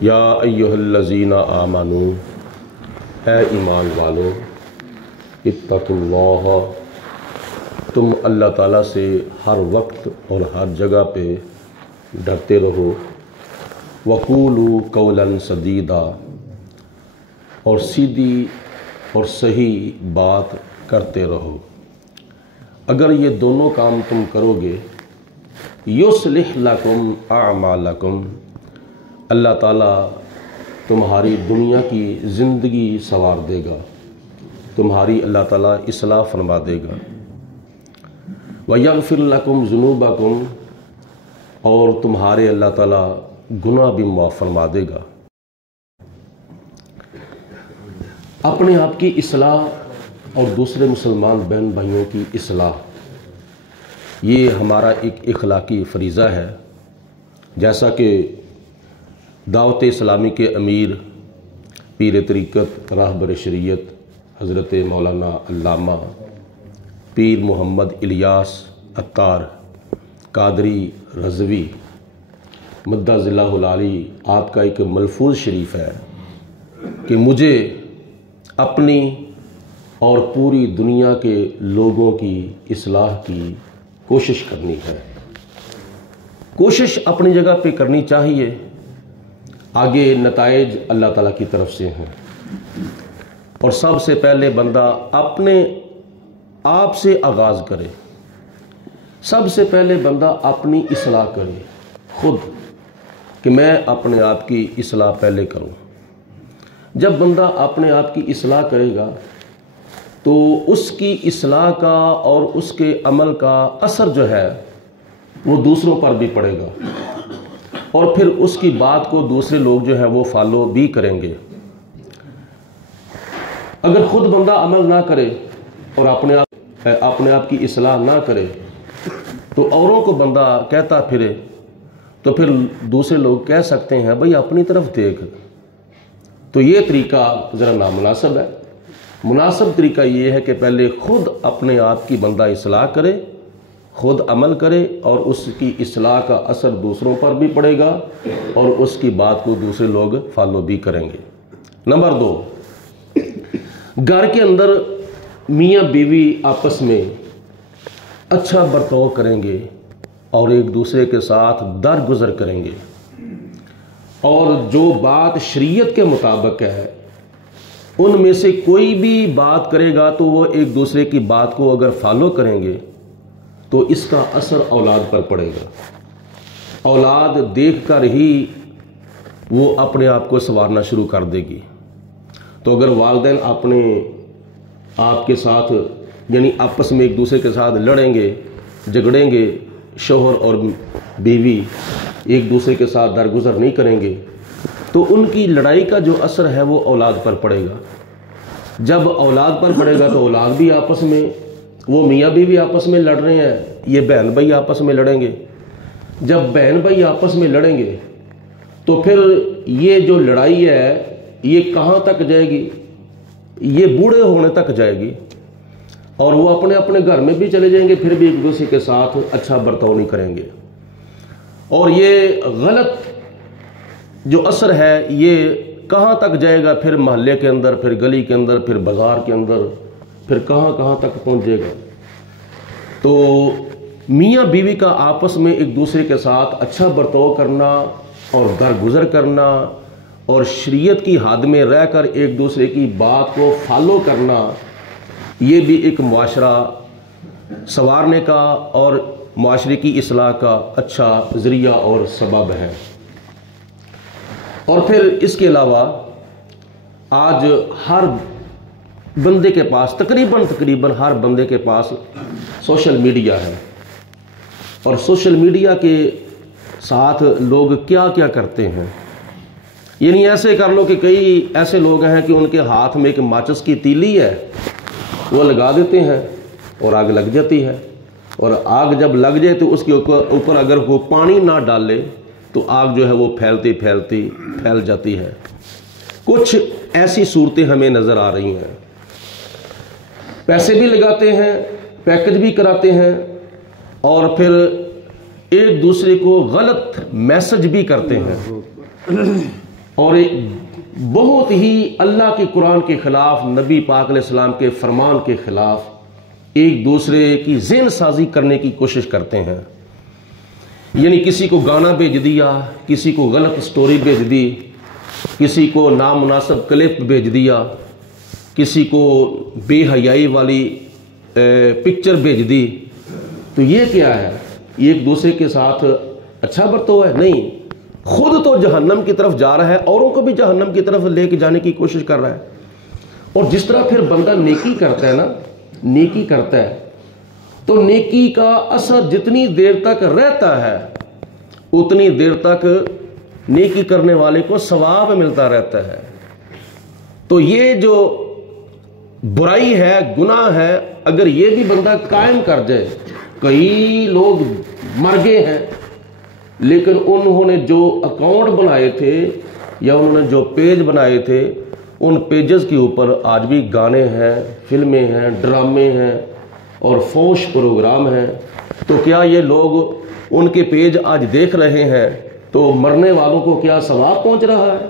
یا ایہا آمنو، اے ایمان والو، اتقوا اللہ، تم اللہ تعالیٰ سے ہر وقت اور ہر جگہ پہ ڈرتے رہو، وقولوا قولا سدیدا، اور سیدھی اور صحیح بات کرتے رہو۔ اگر یہ دونوں کام تم کرو گے، یصلح لکم اعمالکم، اللہ تعالیٰ تمہاری دنیا کی زندگی سنوار دے گا، تمہاری اللہ تعالیٰ اصلاح فرما دے گا۔ وَيَغْفِرْ لَكُمْ ذُنُوبَكُمْ، اور تمہارے اللہ تعالیٰ گناہ بھی معاف فرما دے گا۔ اپنے آپ کی اصلاح اور دوسرے مسلمان بہن بھائیوں کی اصلاح، یہ ہمارا ایک اخلاقی فریضہ ہے، جیسا کہ دعوت اسلامی کے امیر پیر طریقت راہبر شریعت حضرت مولانا علامہ پیر محمد الیاس عطار قادری رضوی مدہ ذلہ العالی، آپ کا ایک ملفوظ شریف ہے کہ مجھے اپنی اور پوری دنیا کے لوگوں کی اصلاح کی کوشش کرنی ہے۔ کوشش اپنی جگہ پہ کرنی چاہیے، آگے نتائج اللہ تعالیٰ کی طرف سے ہیں، اور سب سے پہلے بندہ اپنے آپ سے آغاز کرے، سب سے پہلے بندہ اپنی اصلاح کرے خود، کہ میں اپنے آپ کی اصلاح پہلے کروں۔ جب بندہ اپنے آپ کی اصلاح کرے گا تو اس کی اصلاح کا اور اس کے عمل کا اثر جو ہے وہ دوسروں پر بھی پڑے گا، اور پھر اس کی بات کو دوسرے لوگ جو ہیں وہ فالو بھی کریں گے۔ اگر خود بندہ عمل نہ کرے اور اپنے آپ کی اصلاح نہ کرے تو اوروں کو بندہ کہتا پھرے تو پھر دوسرے لوگ کہہ سکتے ہیں بھئی اپنی طرف دیکھ، تو یہ طریقہ ذرا نامناسب ہے۔ مناسب طریقہ یہ ہے کہ پہلے خود اپنے آپ کی بندہ اصلاح کرے، خود عمل کرے، اور اس کی اصلاح کا اثر دوسروں پر بھی پڑے گا اور اس کی بات کو دوسرے لوگ فالو بھی کریں گے۔ نمبر 2، گھر کے اندر میاں بیوی آپس میں اچھا برتاؤ کریں گے اور ایک دوسرے کے ساتھ درگزر کریں گے، اور جو بات شریعت کے مطابق ہے ان میں سے کوئی بھی بات کرے گا تو وہ ایک دوسرے کی بات کو اگر فالو کریں گے تو اس کا اثر اولاد پر پڑے گا۔ اولاد دیکھ کر ہی وہ اپنے آپ کو سنوارنا شروع کر دے گی۔ تو اگر والدین اپنے آپ کے ساتھ یعنی آپس میں ایک دوسرے کے ساتھ لڑیں گے، جھگڑیں گے، شوہر اور بیوی ایک دوسرے کے ساتھ درگزر نہیں کریں گے تو ان کی لڑائی کا جو اثر ہے وہ اولاد پر پڑے گا۔ جب اولاد پر پڑے گا تو اولاد بھی آپس میں، وہ میاں بیوی آپس میں لڑ رہے ہیں، یہ بہن بھائی آپس میں لڑیں گے۔ جب بہن بھائی آپس میں لڑیں گے تو پھر یہ جو لڑائی ہے یہ کہاں تک جائے گی؟ یہ بوڑھے ہونے تک جائے گی، اور وہ اپنے اپنے گھر میں بھی چلے جائیں گے، پھر بھی ایک دوسرے کے ساتھ اچھا برتاؤ نہیں کریں گے۔ اور یہ غلط جو اثر ہے یہ کہاں تک جائے گا؟ پھر محلے کے اندر، پھر گلی کے اندر، پھر بازار کے اندر، پھر کہاں کہاں تک پہنچ جائے گا۔ تو میاں بیوی کا آپس میں ایک دوسرے کے ساتھ اچھا برتاؤ کرنا اور درگزر کرنا اور شریعت کی حد میں رہ کر ایک دوسرے کی بات کو فالو کرنا، یہ بھی ایک معاشرہ سنوارنے کا اور معاشرے کی اصلاح کا اچھا ذریعہ اور سبب ہے۔ اور پھر اس کے علاوہ آج ہر بندے کے پاس تقریباً ہر بندے کے پاس سوشل میڈیا ہے، اور سوشل میڈیا کے ساتھ لوگ کیا کیا کرتے ہیں، یعنی ایسے کر لو کہ کئی ایسے لوگ ہیں کہ ان کے ہاتھ میں ایک ماچس کی تیلی ہے، وہ لگا دیتے ہیں اور آگ لگ جاتی ہے، اور آگ جب لگ جائے تو اس کے اوپر اگر وہ پانی نہ ڈالے تو آگ جو ہے وہ پھیلتی پھیل جاتی ہے۔ کچھ ایسی صورتیں ہمیں نظر آ رہی ہیں، پیسے بھی لگاتے ہیں، پیکج بھی کراتے ہیں، اور پھر ایک دوسرے کو غلط میسج بھی کرتے ہیں، اور بہت ہی اللہ کے قرآن کے خلاف، نبی پاک علیہ السلام کے فرمان کے خلاف ایک دوسرے کی ذہن سازی کرنے کی کوشش کرتے ہیں. یعنی کسی کو گانا بھیج دیا، کسی کو غلط سٹوری بھیج دی، کسی کو نامناسب کلپ بھیج دیا، کسی کو بے حیائی والی پکچر بھیج دی. تو یہ کیا ہے؟ یہ ایک دوسرے کے ساتھ اچھا برتاؤ ہے؟ نہیں، خود تو جہنم کی طرف جا رہا ہے، اوروں کو بھی جہنم کی طرف لے کے جانے کی کوشش کر رہا ہے. اور جس طرح پھر بندہ نیکی کرتا ہے نا، نیکی کرتا ہے تو نیکی کا اثر جتنی دیر تک رہتا ہے اتنی دیر تک نیکی کرنے والے کو ثواب ملتا رہتا ہے. تو یہ جو برائی ہے، گناہ ہے، اگر یہ بھی بندہ قائم کر جائے، کئی لوگ مر گئے ہیں لیکن انہوں نے جو اکاؤنٹ بنائے تھے یا انہوں نے جو پیج بنائے تھے، ان پیجز کے اوپر آج بھی گانے ہیں، فلمیں ہیں، ڈرامے ہیں اور فوش پروگرام ہیں. تو کیا یہ لوگ ان کے پیج آج دیکھ رہے ہیں تو مرنے والوں کو کیا ثواب پہنچ رہا ہے؟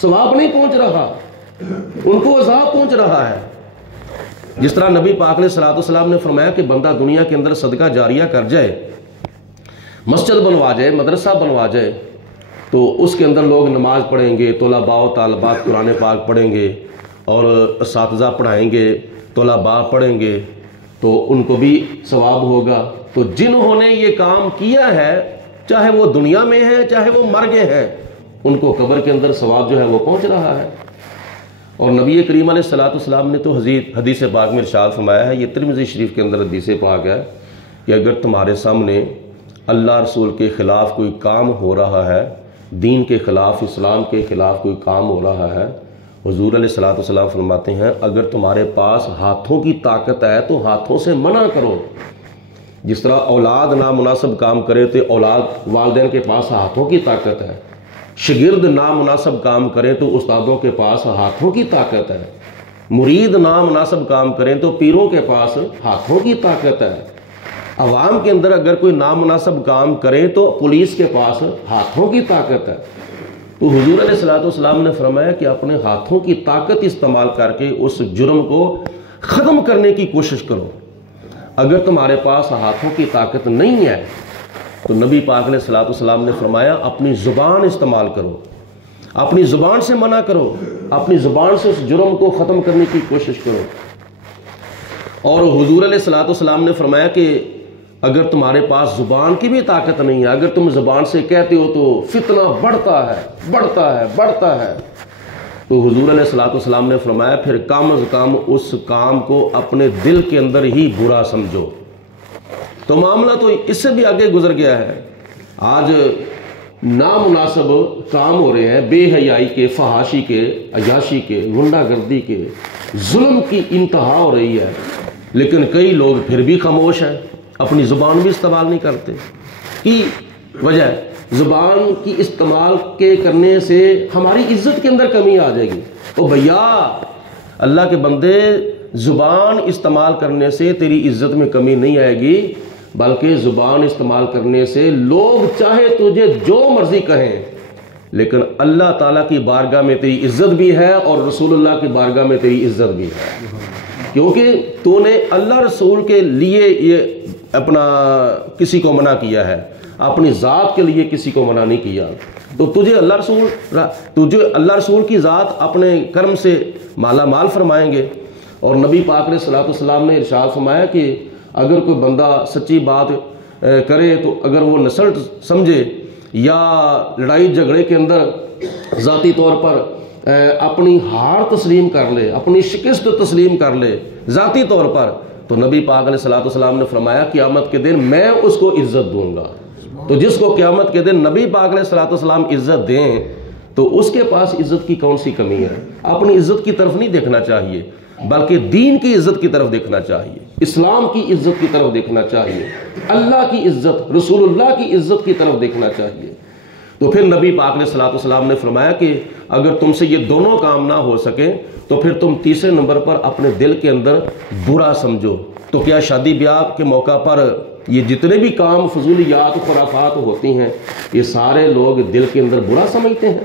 ثواب نہیں پہنچ رہا، ان کو عذاب پہنچ رہا ہے. جس طرح نبی پاک علیہ السلام نے فرمایا کہ بندہ دنیا کے اندر صدقہ جاریہ کر جائے، مسجد بنوا جائے، مدرسہ بنوا جائے، تو اس کے اندر لوگ نماز پڑھیں گے، طلباء و طالبات قرآن پاک پڑھیں گے اور اساتذہ پڑھائیں گے، طلباء پڑھیں گے، تو ان کو بھی ثواب ہوگا. تو جنہوں نے یہ کام کیا ہے، چاہے وہ دنیا میں ہیں چاہے وہ مر گئے ہیں، ان کو قبر کے اندر ثواب جو ہے وہ پہنچ رہا ہے. اور نبی کریم علیہ السلام نے تو حدیث پاک میں ارشاد فرمایا ہے، یہ ترمذی شریف کے اندر حدیث پاک ہے کہ اگر تمہارے سامنے اللہ رسول کے خلاف کوئی کام ہو رہا ہے، دین کے خلاف، اسلام کے خلاف کوئی کام ہو رہا ہے، حضور علیہ السلام فرماتے ہیں اگر تمہارے پاس ہاتھوں کی طاقت ہے تو ہاتھوں سے منع کرو. جس طرح اولاد نامناسب کام کرے تو اولاد، والدین کے پاس ہاتھوں کی طاقت ہے، شاگرد نامناسب کام کریں تو استادوں کے پاس ہاتھوں کی طاقت ہے، مرید نامناسب کام کریں تو پیروں کے پاس ہاتھوں کی طاقت ہے، عوام کے اندر اگر کوئی نامناسب کام کرے تو پولیس کے پاس ہاتھوں کی طاقت ہے. تو حضور علیہ السلام نے فرمایا کہ اپنے ہاتھوں کی طاقت استعمال کر کے اس جرم کو ختم کرنے کی کوشش کرو. اگر تمہارے پاس ہاتھوں کی طاقت نہیں ہے تو نبی پاک علیہ السلام نے فرمایا اپنی زبان استعمال کرو، اپنی زبان سے منع کرو، اپنی زبان سے اس جرم کو ختم کرنے کی کوشش کرو. اور حضور علیہ السلام نے فرمایا کہ اگر تمہارے پاس زبان کی بھی طاقت نہیں ہے، اگر تم زبان سے کہتے ہو تو فتنہ بڑھتا ہے بڑھتا ہے بڑھتا ہے، تو حضور علیہ السلام نے فرمایا پھر کم از کم اس کام کو اپنے دل کے اندر ہی برا سمجھو. تو معاملہ تو اس سے بھی آگے گزر گیا ہے. آج نامناسب کام ہو رہے ہیں، بے حیائی کے، فحاشی کے، عیاشی کے، غنڈہ گردی کے، ظلم کی انتہا ہو رہی ہے، لیکن کئی لوگ پھر بھی خاموش ہیں، اپنی زبان بھی استعمال نہیں کرتے. کی وجہ زبان کی استعمال کے کرنے سے ہماری عزت کے اندر کمی آ جائے گی. تو بھیا اللہ کے بندے، زبان استعمال کرنے سے تیری عزت میں کمی نہیں آئے گی، بلکہ زبان استعمال کرنے سے لوگ چاہے تجھے جو مرضی کہیں، لیکن اللہ تعالیٰ کی بارگاہ میں تیری عزت بھی ہے اور رسول اللہ کی بارگاہ میں تیری عزت بھی ہے، کیونکہ تو نے اللہ رسول کے لیے یہ اپنا کسی کو منع کیا ہے، اپنی ذات کے لیے کسی کو منع نہیں کیا. تو تجھے اللہ رسول کی ذات اپنے کرم سے مالا مال فرمائیں گے. اور نبی پاک علیہ السلام نے ارشاد فرمایا کہ اگر کوئی بندہ سچی بات کرے تو اگر وہ نسلٹ سمجھے یا لڑائی جھگڑے کے اندر ذاتی طور پر اپنی ہار تسلیم کر لے، اپنی شکست تسلیم کر لے ذاتی طور پر، تو نبی پاک علیہ السلام نے فرمایا قیامت کے دن میں اس کو عزت دوں گا. تو جس کو قیامت کے دن نبی پاک علیہ السلام عزت دیں تو اس کے پاس عزت کی کون سی کمی ہے؟ اپنی عزت کی طرف نہیں دیکھنا چاہیے، بلکہ دین کی عزت کی طرف دیکھنا چاہیے، اسلام کی عزت کی طرف دیکھنا چاہیے، اللہ کی عزت، رسول اللہ کی عزت کی طرف دیکھنا چاہیے. تو پھر نبی پاک علیہ السلام نے فرمایا کہ اگر تم سے یہ دونوں کام نہ ہو سکیں تو پھر تم تیسرے نمبر پر اپنے دل کے اندر برا سمجھو. تو کیا شادی بیاہ کے موقع پر یہ جتنے بھی کام فضولیات خرافات ہوتی ہیں، یہ سارے لوگ دل کے اندر برا سمجھتے ہیں؟